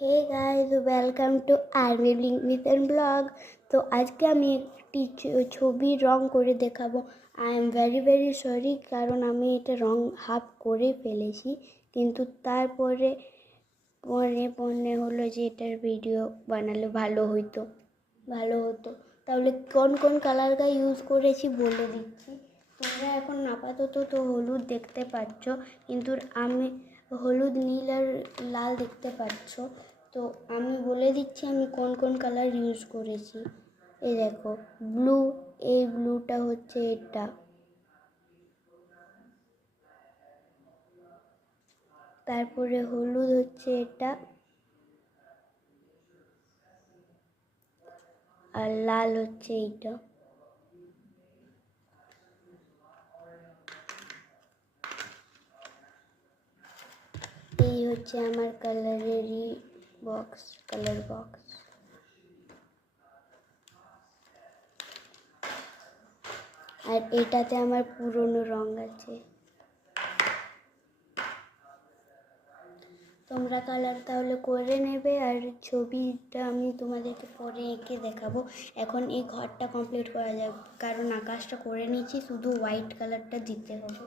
Hey guys, welcome to আর্নিলিং with N blog. তো আজকে আমি একটি ছবি রং করে দেখাবো। আই এম ভেরি সরি, কারণ আমি এটা রং হাফ করে ফেলেছি, কিন্তু তারপরে মনে হলো যে এটার ভিডিও বানালে ভালো হতো। তাহলে কোন কোন কালারটা ইউজ করেছি বলে দিচ্ছি। তোমরা এখন আপাতত তো হলুদ দেখতে পাচ্ছ, কিন্তু আমি হলুদ, নীল আর লাল দেখতে পাচ্ছ। তো আমি বলে দিচ্ছি আমি কোন কোন কালার ইউজ করেছি। এই দেখো, ব্লু, এই ব্লুটা হচ্ছে এটা। তারপরে হলুদ হচ্ছে এটা, আর লাল হচ্ছে এইটা। এই হচ্ছে আমার কালার বক্স। আর এটাতে আমার পুরনো রং আছে। তোমরা কালার তাহলে করে নেবে, আর ছবিটা আমি তোমাদেরকে পরে এঁকে দেখাবো। এখন এই ঘরটা কমপ্লিট করা যাবে, কারণ আকাশটা করে নিচ্ছি, শুধু হোয়াইট কালারটা দিতে হবে।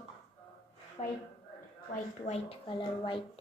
White colour, white.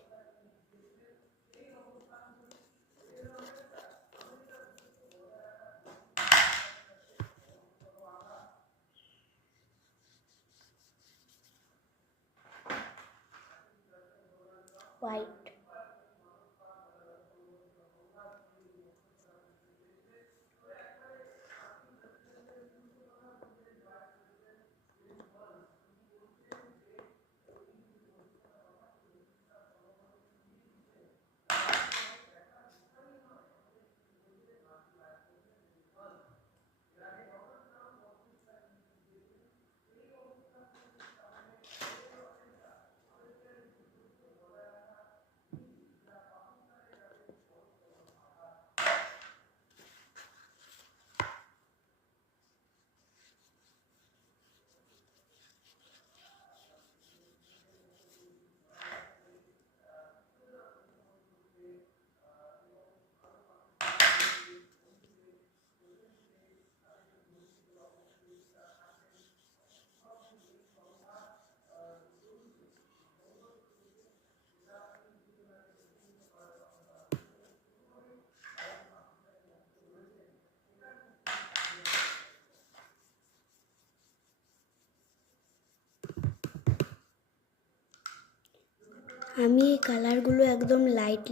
আমি এই কালারগুলো একদম লাইট